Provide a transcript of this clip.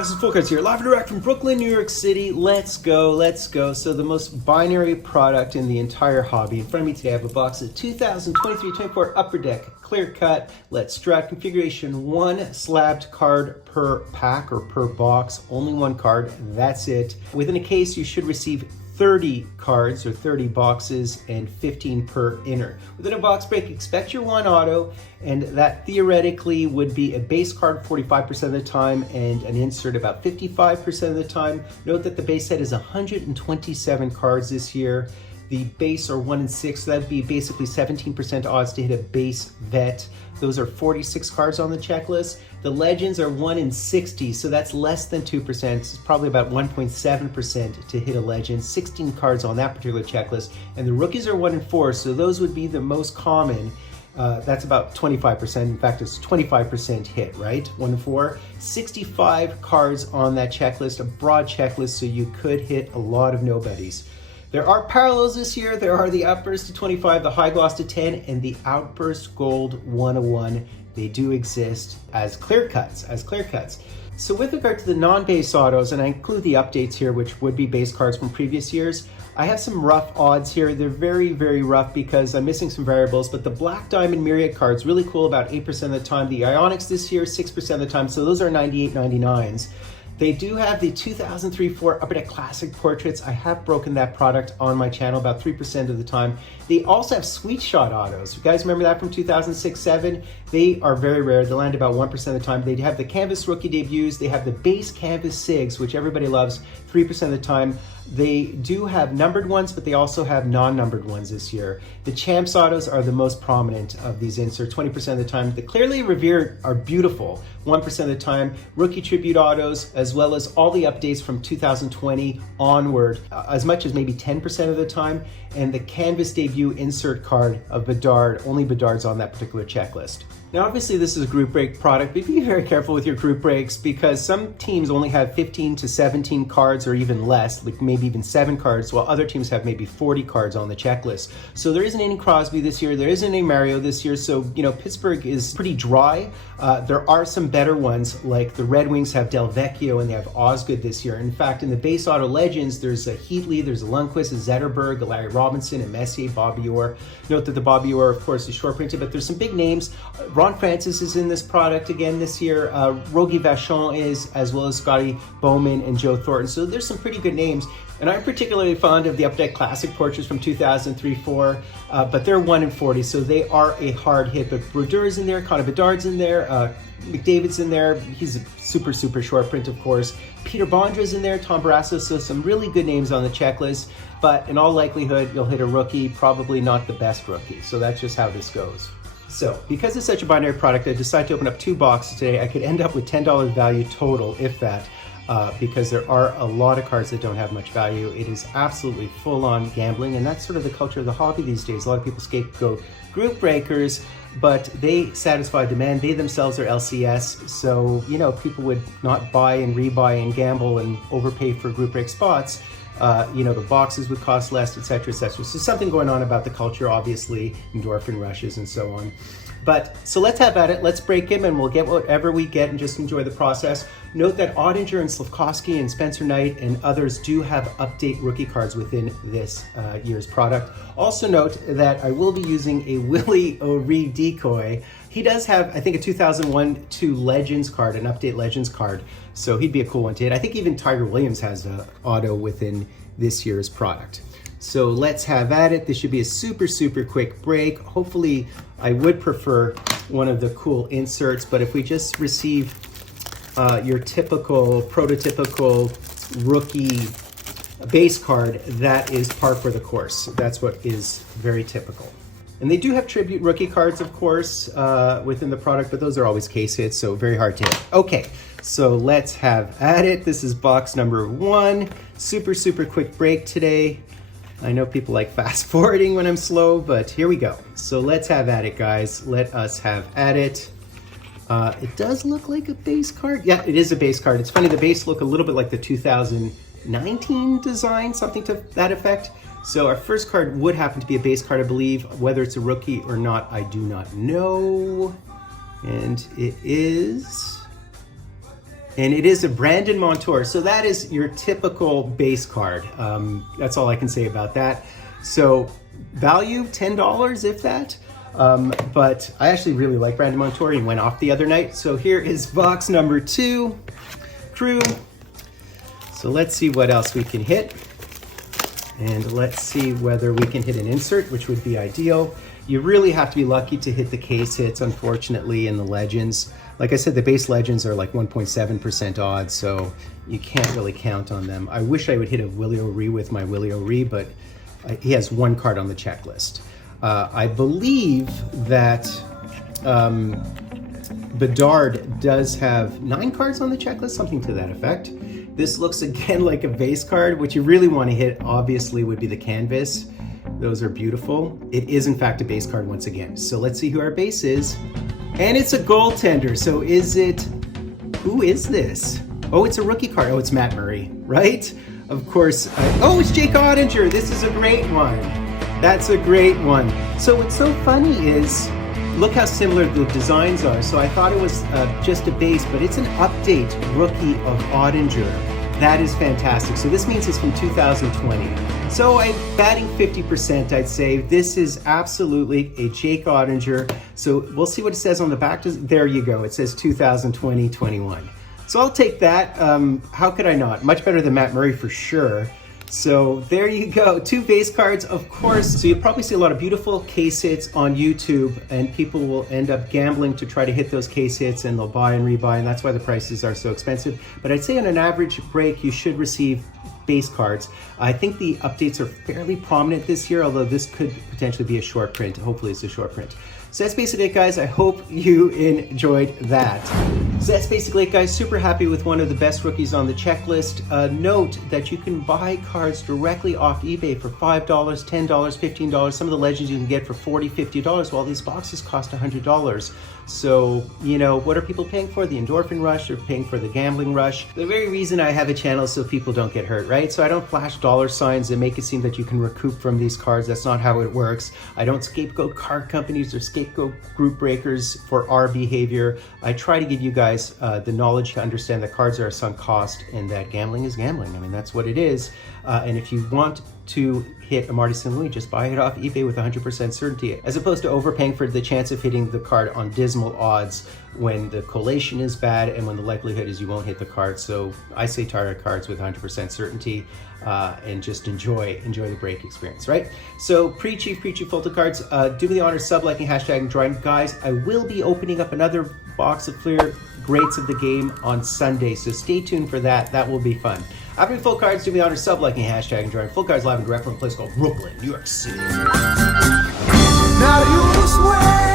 guys, it's Fultoncards here, live and direct from Brooklyn, New York City. Let's go, let's go. So the most binary product in the entire hobby. In front of me today I have a box of 2023-24 Upper Deck Clear Cut Let's Strut configuration, one slabbed card per pack or per box, only one card, that's it. Within a case you should receive 30 cards or 30 boxes and 15 per inner. Within a box break, expect your one auto, and that theoretically would be a base card 45% of the time and an insert about 55% of the time. Note that the base set is 127 cards this year. The base are 1 in 6, so that'd be basically 17% odds to hit a base vet. Those are 46 cards on the checklist. The legends are 1 in 60, so that's less than 2%. It's probably about 1.7% to hit a legend. 16 cards on that particular checklist. And the rookies are 1 in 4, so those would be the most common. That's about 25%. In fact, it's 25% hit, right? 1 in 4. 65 cards on that checklist, a broad checklist, so you could hit a lot of nobodies. There are parallels this year. There are the Outburst to 25, the High Gloss to 10, and the Outburst Gold 101. They do exist as clear cuts, So with regard to the non-base autos, and I include the updates here, which would be base cards from previous years, I have some rough odds here. They're very, very rough because I'm missing some variables, but the Black Diamond Myriad cards, really cool about 8% of the time. The Ionics this year, 6% of the time, so those are 98, 99s. They do have the 2003-4 Upper Deck Classic Portraits. I have broken that product on my channel about 3% of the time. They also have Sweet Shot autos. You guys remember that from 2006-7? They are very rare. They land about 1% of the time. They have the Canvas Rookie debuts. They have the base Canvas SIGs, which everybody loves, 3% of the time. They do have numbered ones, but they also have non-numbered ones this year. The Champs autos are the most prominent of these inserts, 20% of the time. The Clearly Revered are beautiful, 1% of the time. Rookie Tribute autos, as well as all the updates from 2020 onward, as much as maybe 10% of the time. And the Canvas debut insert card of Bedard, only Bedard's on that particular checklist. Now, obviously this is a group break product, but be very careful with your group breaks because some teams only have 15 to 17 cards or even less, like maybe even 7 cards, while other teams have maybe 40 cards on the checklist. So there isn't any Crosby this year, there isn't any Mario this year, so Pittsburgh is pretty dry. There are some better ones, like the Red Wings have Del Vecchio and they have Osgood this year. In fact, in the base auto legends, there's a Heatley, there's a Lundqvist, a Zetterberg, a Larry Robinson, a Messier, Bobby Orr. Note that the Bobby Orr, of course, is short printed, but there's some big names. Ron Francis is in this product again this year. Rogie Vachon is, as well as Scotty Bowman and Joe Thornton. So there's some pretty good names. And I'm particularly fond of the Upper Deck Classic Portraits from 2003-4, but they're 1 in 40, so they are a hard hit. But Brodeur is in there, Connor Bedard's in there, McDavid's in there. He's a super, super short print, of course. Peter Bondra's in there, Tom Barrasso, so some really good names on the checklist. But in all likelihood, you'll hit a rookie, probably not the best rookie. So that's just how this goes. So, because it's such a binary product, I decided to open up 2 boxes today. I could end up with $10 value total, if that, because there are a lot of cards that don't have much value. It is absolutely full-on gambling, and that's sort of the culture of the hobby these days. A lot of people scapegoat group breakers, but they satisfy demand. They themselves are LCS, so people would not buy and rebuy and gamble and overpay for group break spots. The boxes would cost less, etc., etc. So something going on about the culture, obviously, endorphin rushes and so on. But so let's have at it. Let's break him, and we'll get whatever we get and just enjoy the process. Note that Ottinger and Slavkovsky and Spencer Knight and others do have update rookie cards within this year's product. Also note that I will be using a Willie O'Ree decoy. He does have, I think, a 2001-2 Legends card, an update Legends card. So he'd be a cool one to hit. I think even Tiger Williams has an auto within this year's product. So let's have at it. This should be a super, super quick break. Hopefully, I would prefer one of the cool inserts, but if we just receive your typical, prototypical rookie base card, that is par for the course. That's what is very typical. And they do have tribute rookie cards, of course, within the product, but those are always case hits, so very hard to hit. Okay, so let's have at it. This is box number 1. Super, super quick break today. I know people like fast forwarding when I'm slow, but here we go. So let's have at it, guys. Let us have at it. It does look like a base card. Yeah, it is a base card. It's funny, the base look a little bit like the 2019 design, something to that effect. So our first card would happen to be a base card, I believe. Whether it's a rookie or not, I do not know. And it is And it is a Brandon Montour. So that is your typical base card. That's all I can say about that. So value, $10, if that. But I actually really like Brandon Montour. He went off the other night. So here is box number 2, Crew. So let's see what else we can hit. And let's see whether we can hit an insert, which would be ideal. You really have to be lucky to hit the case hits, unfortunately, in the Legends. Like I said, the base Legends are like 1.7% odds, so you can't really count on them. I wish I would hit a Willie O'Ree with my Willie O'Ree, but he has 1 card on the checklist. I believe that Bedard does have 9 cards on the checklist, something to that effect. This looks again like a base card. What you really want to hit, obviously, would be the canvas. Those are beautiful. It is, in fact, a base card once again. So let's see who our base is. And it's a goaltender. So is it, who is this? Oh, it's a rookie card. Oh, it's Matt Murray, right? Of course. Oh, it's Jake Ottinger. This is a great one. That's a great one. So what's so funny is, look how similar the designs are. So I thought it was just a base, but it's an update rookie of Ottinger. That is fantastic. So this means it's from 2020. So I'm batting 50%, I'd say. This is absolutely a Jake Ottinger. So we'll see what it says on the back. There you go. It says 2020-21. So I'll take that. How could I not? Much better than Matt Murray for sure. So there you go, 2 base cards, of course. So you'll probably see a lot of beautiful case hits on YouTube, and people will end up gambling to try to hit those case hits, and they'll buy and rebuy, and that's why the prices are so expensive. But I'd say on an average break, you should receive base cards. I think the updates are fairly prominent this year, although this could potentially be a short print. Hopefully it's a short print. So that's basically it, guys. I hope you enjoyed that. So that's basically it, guys. Super happy with one of the best rookies on the checklist. Note that you can buy cards directly off eBay for $5, $10, $15. Some of the Legends you can get for $40, $50, while these boxes cost $100. So, you know, what are people paying for? The endorphin rush. They're paying for the gambling rush. The very reason I have a channel is so people don't get hurt, right? So I don't flash dollar signs and make it seem that you can recoup from these cards. That's not how it works. I don't scapegoat card companies or scapegoat group breakers for our behavior. I try to give you guys the knowledge to understand that cards are a sunk cost and that gambling is gambling. I mean, that's what it is. And if you want to hit a Marty St. Louis, just buy it off eBay with 100% certainty, as opposed to overpaying for the chance of hitting the card on dismal odds when the collation is bad and when the likelihood is you won't hit the card. So I say target cards with 100% certainty and just enjoy the break experience, right? So preachy Fultoncards, do me the honor, sub-liking, hashtag, and join. Guys, I will be opening up another box of clear greats of the game on Sunday, so stay tuned for that. That will be fun. After full cards, do me the honor, sub-liking, hashtag, and join. Full Cards live and direct from a place called Brooklyn, New York City. Now you swear